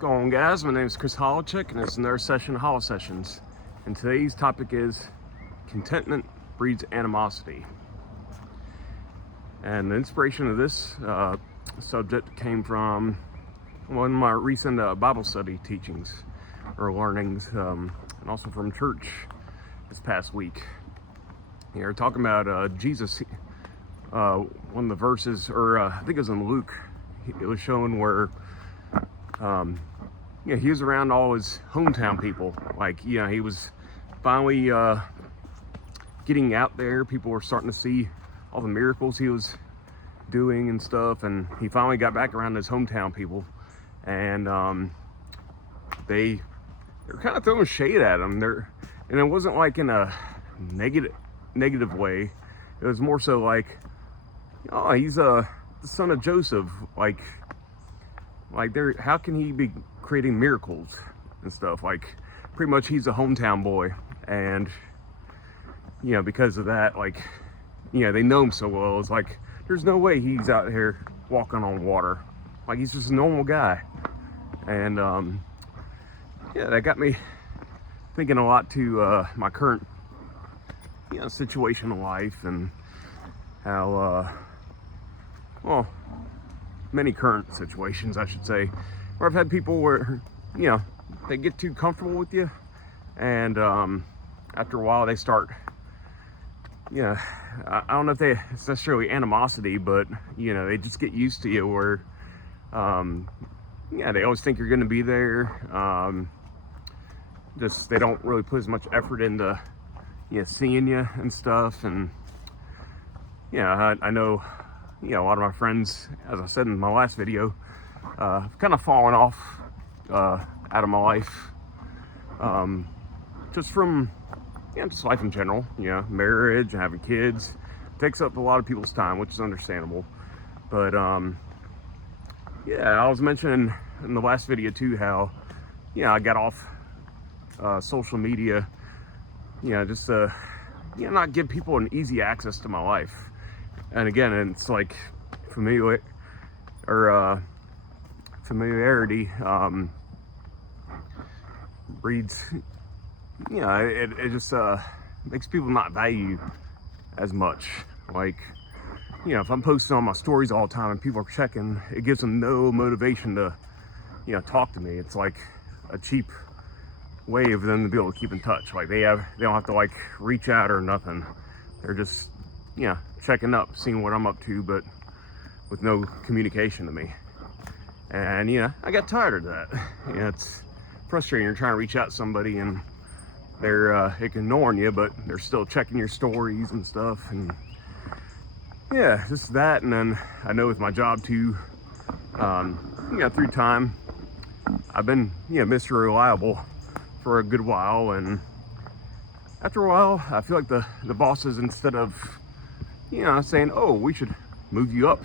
going on, guys? My name is Chris Holochick, and it's another session of Holo Sessions. And today's topic is contentment breeds animosity. And the inspiration of this subject came from one of my recent Bible study teachings or learnings, and also from church this past week. We're talking about Jesus. One of the verses, or I think it was in Luke, it was showing where he was around all his hometown people. Like, he was finally getting out there. People were starting to see all the miracles he was doing and stuff, and he finally got back around his hometown people, and they were kind of throwing shade at him. And it wasn't like in a negative way. It was more so like, oh, he's the son of Joseph. Like how can he be creating miracles and stuff? Like, pretty much he's a hometown boy, and because of that, like, they know him so well. It's like there's no way he's out here walking on water. Like, he's just a normal guy. And that got me thinking a lot to my current situation in life, and how many current situations, I should say, where I've had people where they get too comfortable with you, and after a while they start, I don't know if it's necessarily animosity, but they just get used to you, where they always think you're going to be there. Just, they don't really put as much effort into seeing you and stuff. And I know a lot of my friends, as I said in my last video, have kind of fallen off out of my life, just from just life in general. Marriage and having kids takes up a lot of people's time, which is understandable. But I was mentioning in the last video too how I got off social media, just not give people an easy access to my life. And again, it's like familiarity breeds, it just makes people not value you as much. Like, if I'm posting on my stories all the time and people are checking, it gives them no motivation to talk to me. It's like a cheap way of them to be able to keep in touch. Like, they don't have to like reach out or nothing. They're just checking up, seeing what I'm up to, but with no communication to me. And I got tired of that. It's frustrating. You're trying to reach out to somebody and they're ignoring you, but they're still checking your stories and stuff. And this is that. And then I know with my job too, through time, I've been Mr. Reliable for a good while, and after a while I feel like the bosses, instead of saying, oh, we should move you up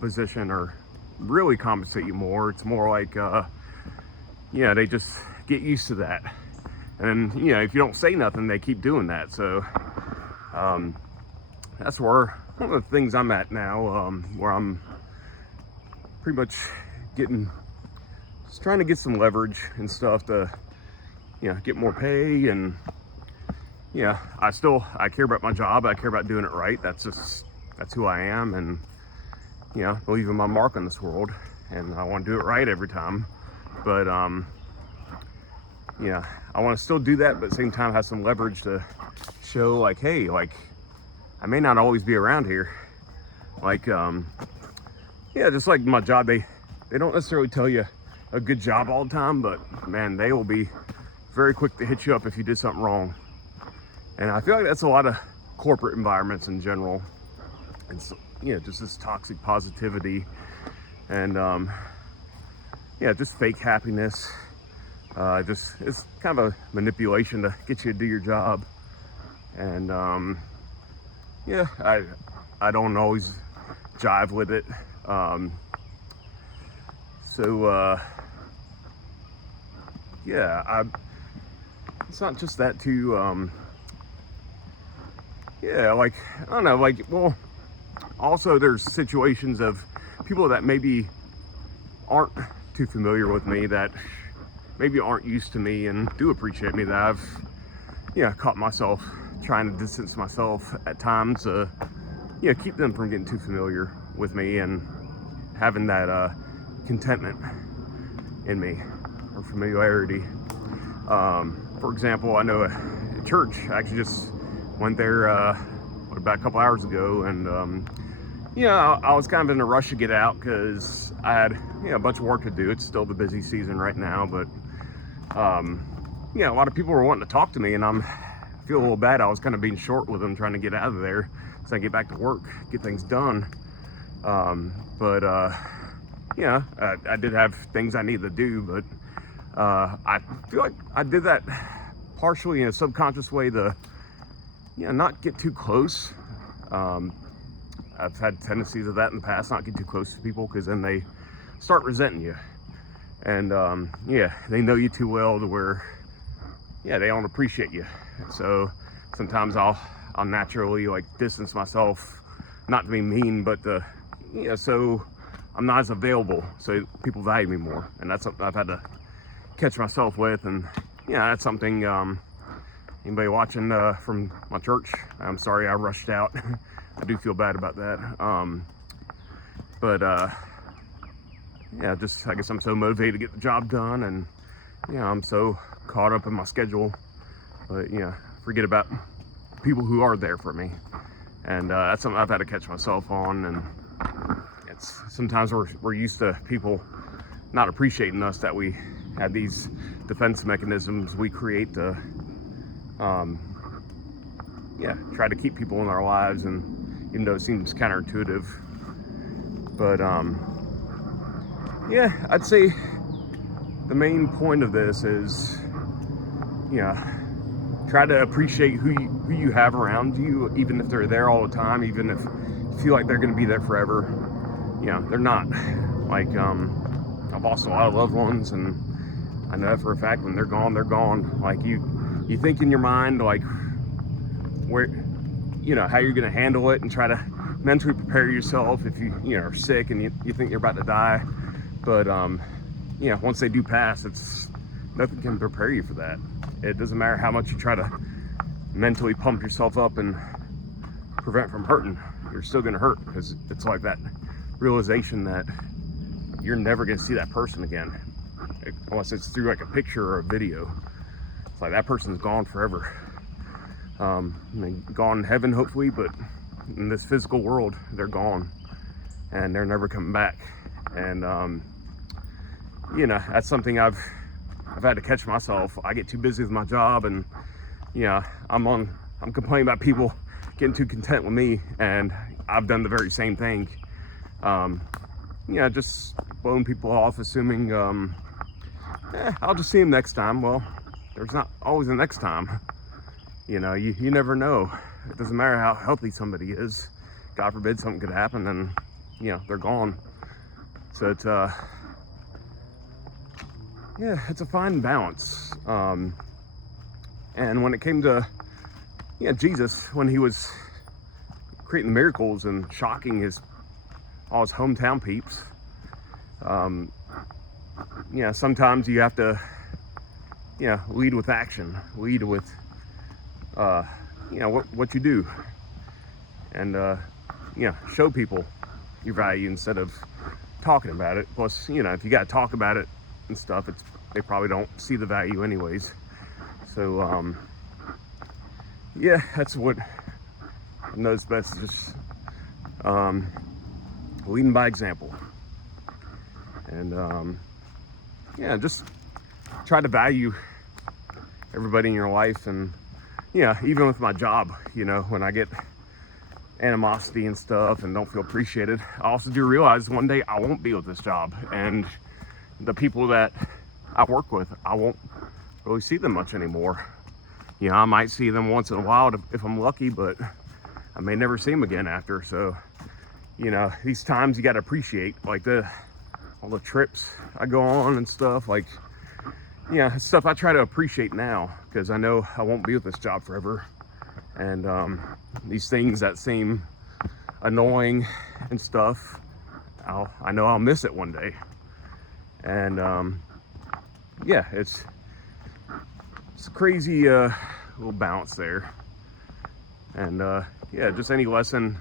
position or really compensate you more, it's more like they just get used to that. And if you don't say nothing, they keep doing that. So that's where one of the things I'm at now, where I'm pretty much just trying to get some leverage and stuff to get more pay. And I care about my job. I care about doing it right. That's who I am, and believe in my mark on this world, and I want to do it right every time. But I want to still do that, but at the same time have some leverage to show, like, hey, like, I may not always be around here. Like, just like my job, they don't necessarily tell you a good job all the time, but man, they will be very quick to hit you up if you did something wrong. And I feel like that's a lot of corporate environments in general. And so, just this toxic positivity, and just fake happiness. It's kind of a manipulation to get you to do your job. And I don't always jive with it. It's not just that too. Like, I don't know, like, well, also there's situations of people that maybe aren't too familiar with me, that maybe aren't used to me and do appreciate me, that I've caught myself trying to distance myself at times, keep them from getting too familiar with me and having that contentment in me, or familiarity. For example, I know a church, I actually just went there about a couple hours ago, and I was kind of in a rush to get out because I had a bunch of work to do. It's still the busy season right now, but a lot of people were wanting to talk to me, and I feel a little bad. I was kind of being short with them, trying to get out of there so I get back to work, get things done. I did have things I needed to do, but I feel like I did that partially in a subconscious way to not get too close. I've had tendencies of that in the past, not get too close to people, because then they start resenting you, and they know you too well to where they don't appreciate you. So sometimes I'll naturally like distance myself, not to be mean, but so I'm not as available, so people value me more. And that's something I've had to catch myself with. And that's something, anybody watching from my church, I'm sorry I rushed out. I do feel bad about that. Just I guess I'm so motivated to get the job done, and I'm so caught up in my schedule, but forget about people who are there for me. And that's something I've had to catch myself on. And it's sometimes we're used to people not appreciating us, that we have these defense mechanisms we create to try to keep people in our lives, and even though it seems counterintuitive, but I'd say the main point of this is try to appreciate who you have around you, even if they're there all the time, even if you feel like they're going to be there forever. They're not. Like I've lost a lot of loved ones, and I know that for a fact. When they're gone, they're gone. Like you think in your mind, like, where how you're going to handle it, and try to mentally prepare yourself if you are sick and you think you're about to die. But once they do pass, it's nothing can prepare you for that. It doesn't matter how much you try to mentally pump yourself up and prevent from hurting, you're still going to hurt, because it's like that realization that you're never going to see that person again, unless it's through like a picture or a video. It's like that person's gone forever. Gone in heaven, hopefully, but in this physical world, they're gone, and they're never coming back. And that's something I've had to catch myself. I get too busy with my job, and I'm complaining about people getting too content with me, and I've done the very same thing. Just blowing people off, assuming I'll just see them next time. Well, there's not always a next time. You never know. It doesn't matter how healthy somebody is. God forbid something could happen, and they're gone. So it's it's a fine balance. And when it came to Jesus, when he was creating miracles and shocking all his hometown peeps, sometimes you have to lead with action, lead with what you do, and show people your value instead of talking about it. Plus, if you got to talk about it and stuff, they probably don't see the value anyways. So that's what I know is best, just leading by example. And just try to value everybody in your life. And even with my job, when I get animosity and stuff and don't feel appreciated, I also do realize one day I won't be with this job, and the people that I work with, I won't really see them much anymore. I might see them once in a while if I'm lucky, but I may never see them again after. So these times you got to appreciate, like all the trips I go on and stuff, like stuff I try to appreciate now, because I know I won't be with this job forever. And these things that seem annoying and stuff, I know I'll miss it one day. And yeah, it's a crazy little balance there. And yeah, just any lesson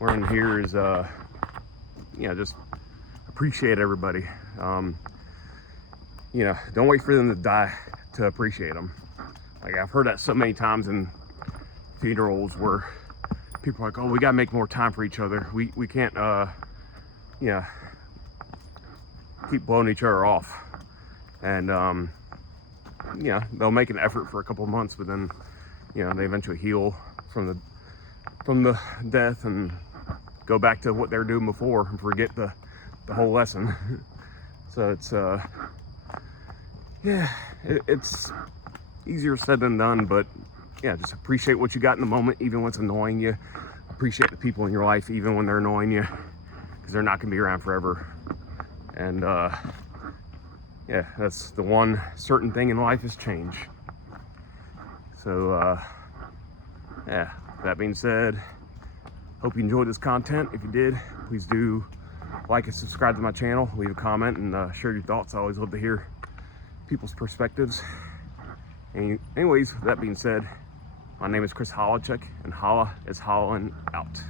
learned here is just appreciate everybody. Don't wait for them to die to appreciate them. Like, I've heard that so many times in funerals where people are like, oh, we gotta make more time for each other. We can't keep blowing each other off. And they'll make an effort for a couple of months, but then they eventually heal from the death and go back to what they were doing before and forget the whole lesson. So it's it's easier said than done, but yeah, just appreciate what you got in the moment, even when it's annoying you. Appreciate the people in your life, even when they're annoying you, because they're not gonna be around forever. And yeah, that's the one certain thing in life is change. So yeah, that being said, hope you enjoyed this content. If you did, please do like and subscribe to my channel, leave a comment, and share your thoughts. I always love to hear people's perspectives. Anyways, that being said, my name is Chris Holowchuk, and Holla is hollowing out.